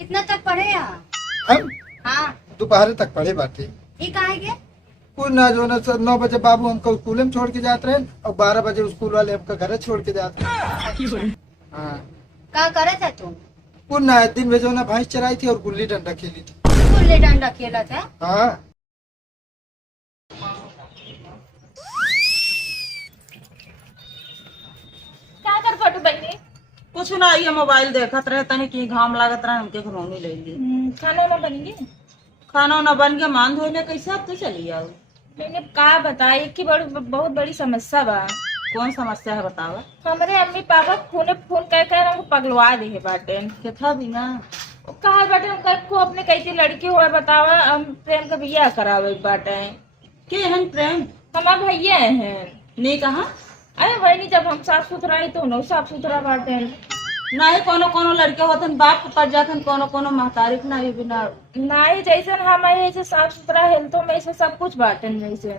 कितना तक पढ़े आप? हम हाँ। दोपहर तक पढ़े बाटे। ये काहे के? कुछ ना जो ना 9 बजे बाबू हमको स्कूल में छोड़ के जाते रहे और 12 बजे स्कूल वाले हमको घर छोड़ के जाते रहे। हाँ। का करे थे तुम? कुछ ना दिन में जो ना भैंस चराई थी और गुल्ली डंडा खेली थी। गुल्ली डंडा खेला था? हाँ। क्या कर फोटो बनी? कुछ ना, ये मोबाइल देखत रहे तनी की घाम लागत रहे उनके घरौनी ले ली। खाना ना बनेंगे? खाना ना बन गया, मान धोए में कैसे अब तो चली आओ। मैंने कहा बता, एक की बहुत बड़ी समस्या बा। कौन समस्या है बतावा। हमारे अम्मी पापा फोन कर हमको पगलवा दे है बाटे। कितना भी ना कहा बाटे उनका को अपने कैसी लड़की हो बतावा, हम प्रेम का बियाह करावे बाटे। के हन प्रेम? हमारे भैया हैं। नहीं कहा? अरे वही नहीं, जब हम साफ सुथरा है तो उन्होंने साफ सुथरा बाटे। नहीं कोनो कोनो लड़के होतन बाप के पड़ जातन, कोनो कोनो महतारी के नहीं बिना। नहीं जैसे हमारे ऐसे साफ सुथरा हेल्थों में ऐसे सब कुछ बाटे। जैसे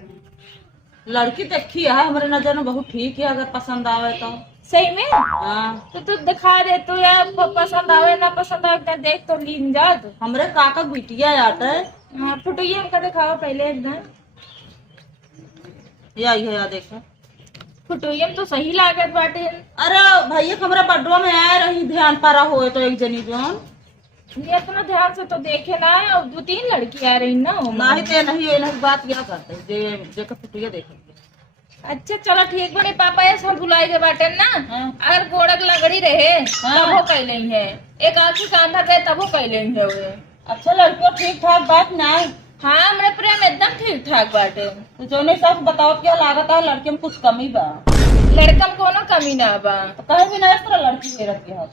लड़की देखी है हमारे नजर में बहुत ठीक है, अगर पसंद आवे तो। सही में? हाँ। तो तू दिखा दे तो यार, पसंद आवे ना पसंद आवे तो देख तो लीन जा। हमरे काका बिटिया आते है। हाँ फोटो हमका दिखाओ पहले एकदम। या है देखो फोटो तो सही लागत बाटे। अरे भैया हमारा बड्डवा में आए रही, ध्यान पारा हुए तो एक जनी जोन ये अपना ध्यान से तो देखे ना, और 2-3 लड़की आ रही ना। नहीं ते नहीं ये नहीं बात क्या करते जे का फोटो देखेंगे। अच्छा चलो ठीक बड़े पापा ये सब बुलाई के बाटे ना। हाँ। अगर गोड़क लगड़ी रहे हाँ। तब वो कैले है, एक आंखी कांधा रहे तब वो कैले है वे। अच्छा लड़कियों ठीक ठाक बात ना। हाँ हमारे प्रेम एकदम ठीक ठाक बाटे। तो जो नहीं सब बताओ क्या लागत है, लड़के में कुछ कमी बा? लड़कन को ना कमी ना बा। तो कहीं भी ना इस तरह लड़की ले रखी है।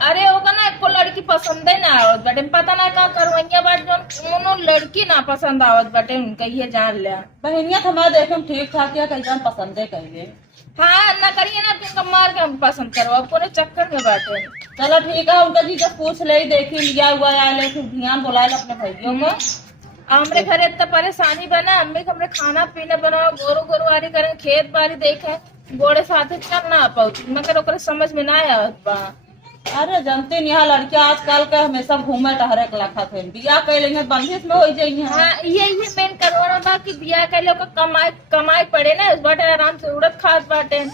अरे होगा ना को लड़की पसंद है ना आवत बाटे, पता ना का करवैया बाट जो कोनो लड़की ना पसंद आवत बाटे उनका ये जान लिया। बहनिया तो हमारे देखे में ठीक ठाक है, कहीं पसंद है कहीं। हाँ ना करिए ना, तुमका मार के हम पसंद करो, अब कोने चक्कर में बाटे। चलो ठीक है, उनका जी जब पूछ ले देखी लिया हुआ आए फिर ध्यान बुलाए अपने भाइयों को। हमरे घरे इतना परेशानी बना, अम्मी हमरे खाना पीना बनाओ, गोरू गोरुआरी करे, खेत बाड़ी देखे, गोड़े साथे चल ना पाऊ मगर ओकरे समझ में ना आवत बा। अरे जानते नहीं है लड़के आजकल के हमेशा घूमे टहरे के लखा थे, बियाह कर लेंगे बंदिश में हो जाएंगे। हाँ ये मेन करवाना बा कि बियाह कर लो, कमाई पड़े ना, इस बाटे आराम से उड़द खात बाटे,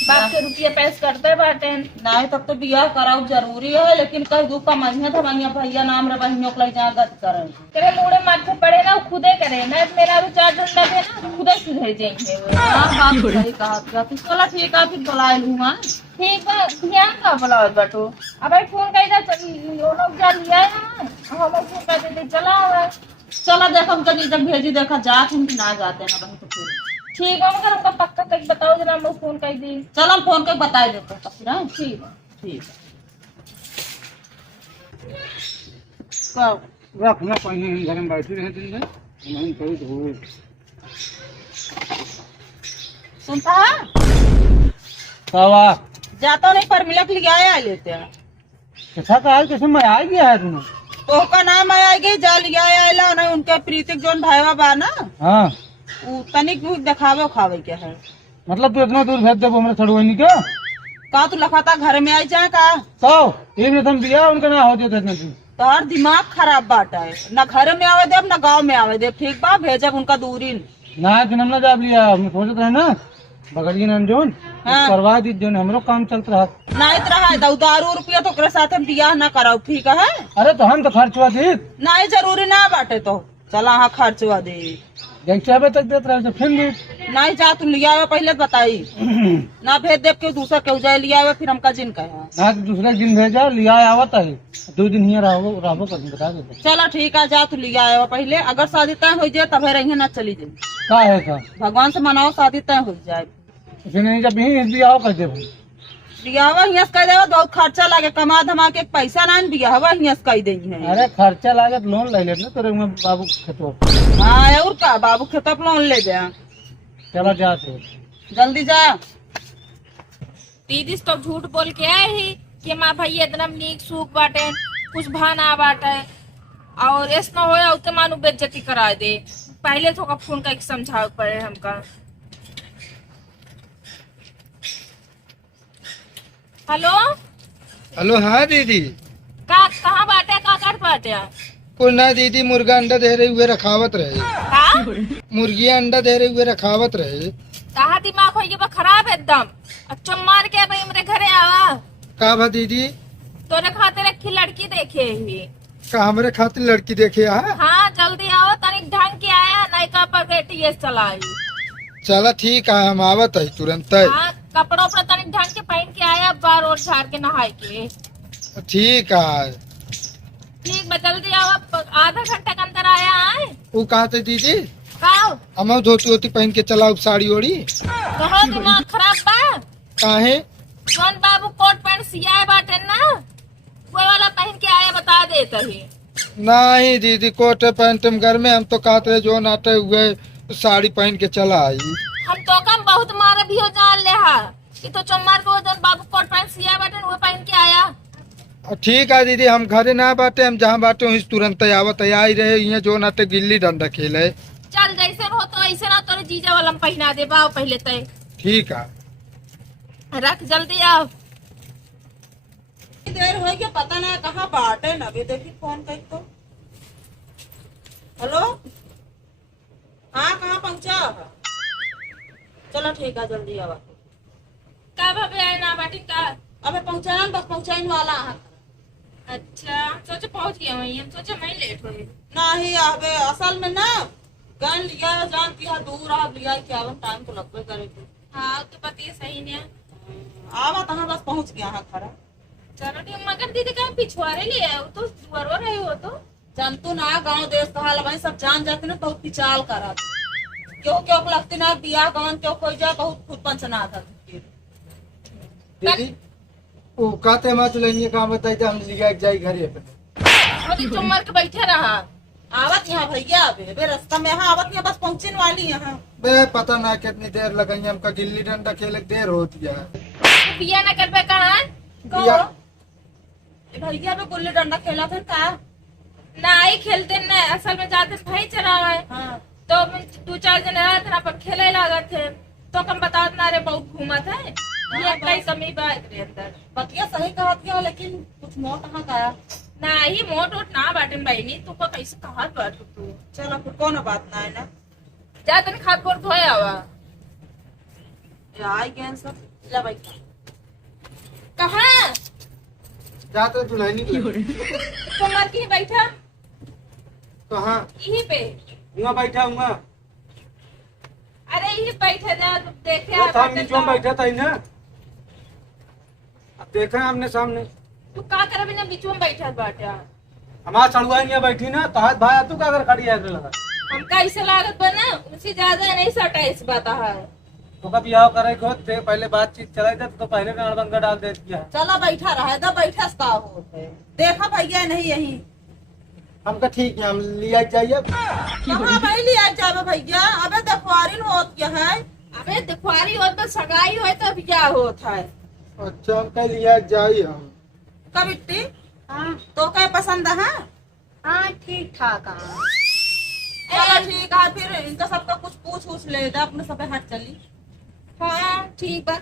बाप के रुपया पैस करते बाटे। नहीं तब तो बियाह कराओ जरूरी है, लेकिन कहीं दू कमाइया तो हमारे भैया नाम रे बहनों को ले जा गत करें। तेरे मुड़े माथे पड़े ना, वो खुदे करे ना, मेरा चार डंडा दे ना, खुदे सुधर जाएंगे। हाँ बात सही कहा। चलो ठीक है फिर बुला लूंगा। ठीक बा, ध्यान का बुलाओ बाटो। अब भाई फोन कर दे, लोग जा लिया है ना, हम फोन कर दे चला हुआ। चलो देखो हम कभी जब भेजी देखा जाते हैं कि ना जाते हैं ना बहन, तो फिर ठीक है मगर हमका पक्का तक बताओ जरा, हम फोन कर दी। चलो हम फोन करके बता देते हैं फिर। हाँ ठीक है। ठीक का रखना पहिए घर में बैठी रहे दिन में कहीं धोए। सुनता है कावा जाता नहीं पर मिलक लिया आया लेते हैं। कैसा काल कैसे मैं आ गया है तूने? तो का नाम आया गई जा लिया आया ना, उनके प्रीतिक जोन भाईवा बा ना, हाँ वो तनिक दिखावे खावे क्या है। मतलब तू इतना दूर भेज दे हमरे छड़वानी क्या? का तू लखाता घर में आई जाए का? तो ये भी तुम दिया उनका ना हो जाता इतना तू। तोहर दिमाग खराब बाटा है, ना घर में आवे देव ना गांव में आवे देव। ठीक बा भेजब उनका दूरी ना जन्म ना जाब लिया हम सोचते रहे ना बगड़िया नाम जोन हाँ। करवा दी जोन हमरो काम चलता रहा। नहीं रहा है दारू रुपया तो ओकरे साथ हम बियाह ना कराओ। ठीक है अरे तो हम तो खर्चवा दी नहीं जरूरी ना बाटे तो चला हाँ खर्चवा दे। जैसे तक देते रहे तो फिर दी नहीं जा तू लिया हुआ पहले बताई ना भेज देव के दूसरा क्यों जाए लिया हुआ फिर हमका जिन कहा ना तो दूसरे दिन भेजा लिया आवत है 2 दिन ही रहो कर बता देते। चला ठीक है जा तू लिया आया पहले, अगर शादी तय हो जाए तब रही ना चली जाए। का है का भगवान से मनाओ शादी तय हो जाए। फिर नहीं जब यही दिया कर दे भाई बियाहवा हियस कह देवा बहुत खर्चा लागे, कमा धमा के पैसा ना बियाहवा हियस कह दे है। अरे खर्चा लागत लोन ले लेना तेरे में बाबू खेतो। हाँ और का बाबू खेतप लोन ले गया। चलो जाते जल्दी जा। दीदी तो झूठ बोल के आए ही कि माँ भैया एकदम नीक सूख बाटे, कुछ भाना बाटे, और ऐसा हो तो मानू बेइज्जती करा दे। पहले तो फोन का समझाव पड़े हमका। हेलो हेलो हाँ दीदी। का कहाँ बाटे, का काट बाटे? कुल ना दीदी, मुर्गा अंडा दे रहे हुए रखावत रहे, हाँ मुर्गिया अंडा दे रहे हुए रखावत रहे। कहा दिमाग हो गया खराब एकदम। अच्छा मार के भाई मेरे घरे आवा, का भा दीदी? तोरे खातिर रखी लड़की देखे हुई। का हमरे खातिर लड़की देखे यहाँ? हाँ जल्दी आओ, तनिक ढंग के आया, नयका पर टीएस चलाई। चला ठीक है, हम आवत है तुरंत है। हाँ कपड़ा उपड़ा तनिक ढंग के पहन के आया, बार और झाड़ के नहाए के। ठीक है। ठीक बा, जल्दी आओ, आधा घंटा के अंदर आया आए। वो कहा थे दीदी? काओ हम धोती होती पहन के चलाओ साड़ी ओड़ी। कहो दिमाग खराब बा? काहे? कौन बाबू कोट पैंट सियाए बाटे ना, वो वाला पहन के आया, बता देता ही। नहीं दीदी, कोट पैंट में घर में हम तो कहते रहे जो नाटे हुए साड़ी पहन के चला आई। हम तो कम बहुत मारे भी हो जान ले हा कि तो चम्मार को जौन बाबू कोट पैंट सिया बाटे वो पहन के आया। ठीक है दीदी, हम घरे ना बाटे, हम जहाँ बाटे वहीं तुरंत आवत है। आई रहे यहाँ जो नाटे गिल्ली डंडा खेले। चल जैसे हो तो ऐसे ना, तोरे जीजा वाला में पहना दे बाओ पहले तय। ठीक है, रख जल्दी आओ। देर हो गया, पता ना कहाँ बाटे न। अभी देखी फोन कर तो। हेलो, हाँ कहाँ पहुँचा? चलो ठीक है, जल्दी आवा। का भाभी आए ना बाटी का? अबे पहुँचा ना, बस पहुँचाइन वाला है। अच्छा सोचे पहुंच गया वहीं, हम सोचे मैं लेट हो गई। नहीं अबे असल में ना गन लिया जानती है, दूर आ लिया क्या टाइम तो लगभग करे। हाँ तो पति सही नहीं। आवा तहाँ बस पहुँच गया है खरा। चलो ठीक, मगर दीदी कहीं पिछुआरे लिए है, वो तो दुआरो रहे हो तो। जनतु ना गांव देश का हाल भाई सब जान जाते ना, बहुत पिचाल करा क्यों क्यों लगती ना बिया गाँव क्यों कोई जा बहुत खुद पंचना था। दीदी वो कहते मत लेंगे, काम बताइए हम लिया जाए घरे पे। अभी चुम्मर के बैठे रहा। आवत यहाँ भैया, अबे रास्ता में यहाँ आवत यहाँ, बस पहुँचने वाली यहाँ। बे पता ना कितनी देर लगाई, हमका गिल्ली डंडा खेले देर होती है। तो बिया न कर पे कहा बिया भैया पे गुल्ली डंडा खेला था का? ना ही खेलते न, असल में जाते भाई चला है। हाँ। तो दो चार जने रहे थे ना, पर खेले लागत थे तो कम बता ना रे बहुत घूमत है। ये कई कमी बात रे अंदर। बतिया सही कहा था, लेकिन कुछ मोट कहाँ का? ना ही मोट वोट ना बाटन बहनी, तू को कैसे कहा बात तू? चलो फिर कौन बात ना है ना, जा तने खाद कोर धोए आवा। आई गए सब ले भाई। कहाँ जाते दुल्हनी चुम्मर की बैठा? कहाँ? यहीं पे। वहाँ बैठा हुआ अरे यहीं बैठे जा, तू देखे वो था नीचे बैठा था ना, अब देखा हमने सामने। तू का कर बिना बीच में बैठा बाटा? हमारा चढ़ुआ यहाँ बैठी ना, तो हाथ भाई तू क्या कर खड़ी है लगा। हम कैसे लागत बना उसी ज्यादा नहीं सटा इस बात है। तो कब बिहाव करे को थे पहले बातचीत चलाई था, तो पहले का अड़बंगा डाल दे दिया। चलो बैठा रहा है, बैठा का होते देखा भैया नहीं यही। हमका ठीक है, हम लिया जाइए। कहाँ भाई लिया जावे भैया? अबे देखवारी होत क्या है? अबे दिखवारी हो तो सगाई हो तो क्या होता है? अच्छा हमका लिया जाइए हम। कबिट्टी हाँ तो क्या पसंद है? हाँ ठीक ठाक। हाँ चलो ठीक है, फिर इनका सबका कुछ पूछ ले दे, अपने सब हट चली। हाँ ठीक बा,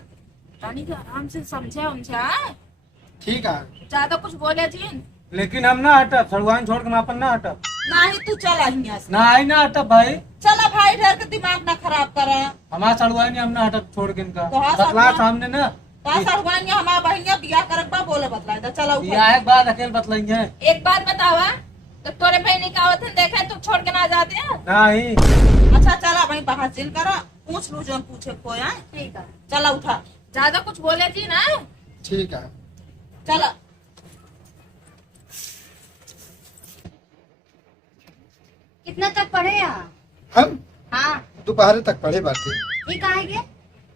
रानी को आराम से समझा उमझा, ठीक है। ज्यादा कुछ बोले जी। लेकिन हम ना हटा, चढ़ुआन छोड़ के अपन ना हटा। नहीं तू चला यहाँ से। ना आई ना हटा भाई। चला भाई, ढेर के दिमाग ना खराब करा। हमारा चढ़ुआ नहीं, हम ना हटा छोड़ के इनका। तो हाँ, बतला सब सामने ना, हमारा बहनिया बिया करक बा बोले बतला दे। चला यह है बात अकेले बतलाएंगे। एक बात बतावा, तो तोरे बहनी का आवत देखा तू छोड़ के ना जाते हैं? नहीं अच्छा चला भाई, बाहर चिल करा, पूछ लू जो पूछे कोई है। ठीक है। चला उठा, ज्यादा कुछ बोले जी ना। ठीक है। चला। कितना तक पढ़े यहाँ? हम हाँ दोपहर तक पढ़े बाटे। ये कहा है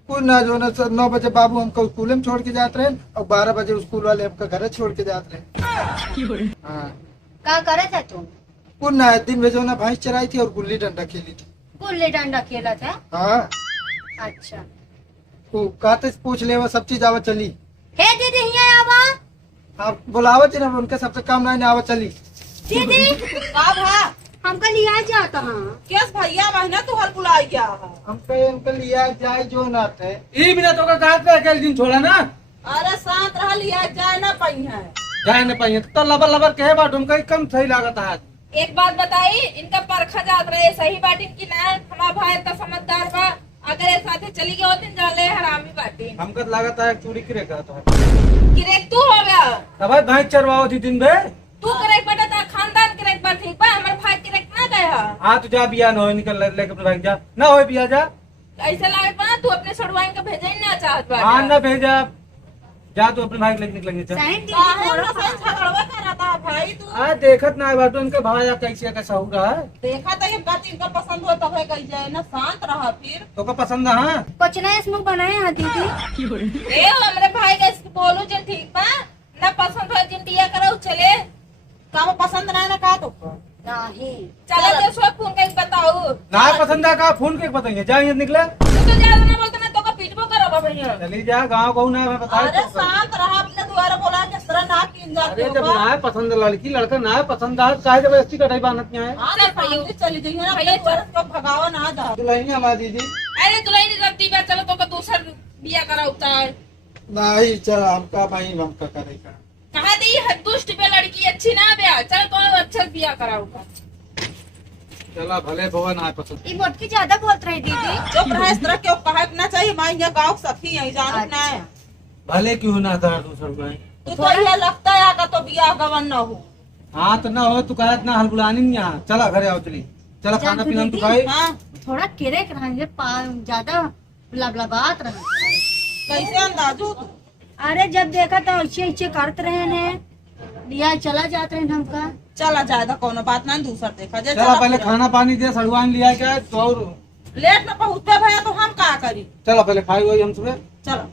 कुछ ना जो ना 9 बजे बाबू हमको स्कूल में छोड़ के जाते रहे, और 12 बजे स्कूल वाले हमको घर छोड़ के जाते रहे। हाँ का करे थे तुम? कुछ ना दिन में जो ना भैंस चराई थी और गुल्ली डंडा खेली थी। गुल्ली डंडा खेला था? हाँ अच्छा। वो कहते पूछ ले, वो सब चीज आवा चली। हे दीदी यहाँ आवा। हाँ बुलावत ना, उनके सबसे काम नहीं आवा चली। दीदी का भा हमका लिया जाता। हाँ केस भैया बहना तू हल बुलाई गया है। हमको इनका लिया जाए जो ना थे। ये बिना तो का कहा पे अकेले दिन छोड़ा ना। अरे शांत रहा, लिया जाए ना पाई है। जाए न पाइए तो लबर लबर कहे बात हमका कम सही लागत है। एक बात बताई, इनका परखा जात रहे सही बाटी की ना। हमारा भाई तो समझदार बा, अगर ये साथे चली गई होती जाले हरामी बाटी। हमका लागत है चोरी करे करता है। किरेक तू हो गया, तब भाई चरवाओ थी दिन भे। तू करेक बेटा ता खानदान करेक बा ठीक बा, हमारे भाई करेक ना गया। हाँ तू जा बिया न हो निकल लेके अपने भाई जा ना हो बिया जा। ऐसा लागे पा तू अपने सड़वाइन का भेजा ही ना चाहत बा। हाँ न भेजा जा तू अपने भाई के लेके निकलेंगे चल। सहन दीदी काहे थोड़ा ना सही झगड़वा करता है भाई तू। आ देखत ना बाटो इनका भाया कैसे कैसा हो रहा है देखा था ये बात इनका पसंद हो तब है कही जाए ना, शांत रहा फिर। तो का पसंद है। हाँ कुछ नया इसमें बनाए हैं दीदी। ए हमारे भाई का इसको बोलो जन ठीक बा ना, पसंद हो जिन दिया करो चले। काम पसंद ना का तो नहीं चलो तो सो फोन के बताओ। ना पसंद है का फोन के बताएंगे जा यहाँ निकले। तू तो ज्यादा ना बोलते, मैं तो का पीटबो करो भैया। चली जा गाँव कहूँ ना मैं बता। अरे शांत रहा, अपने द्वारा बोला जिस तरह ना की जाते अरे जब हो। ना है पसंद लड़की लड़का ना है पसंद है चाहे जबरदस्ती कटाई बानत नहीं है। हाँ ना शांति चली जाइए ना, अपने द्वारा को भगावा ना जा। दुल्हन हमारी दीदी अरे दुल्हन रखती बा, चलो तो का दूसर बिया कराउता है। नहीं चल हमका भाई हमका करेगा। कहा दी है दुष्ट पे लड़की अच्छी ना ब्याह, चल तो अच्छा बिया कराऊगा। चला भले भवन आए पसंद। ये मोटकी ज्यादा बोलत रही दीदी। चुप रहे, इस तरह क्यों कहा ना चाहिए। मैं यहाँ गाँव सखी है, जानू ना है। भले क्यों ना था दूसर को। तू तो ये लगता है आका तो बियाह गवन न हो। हाँ तो ना हो तू कहत ना हलबुलानी नहीं यहाँ चला घरे आओ चली चला खाना पीना तू खाई। हाँ थोड़ा किरे रहेंगे ज्यादा लबलबात रहे। कैसे अंदाजू तू। अरे जब देखा तो अच्छे अच्छे करते रहे ने, लिया चला जाते हैं हमका। चला ज्यादा कोनो बात ना, दूसर देखा जे। चला पहले खाना पानी दे सड़वान लिया क्या तो और लेट न पहुँचते भैया तो हम का करी। चला पहले खाई हुई हम सुबह। चलो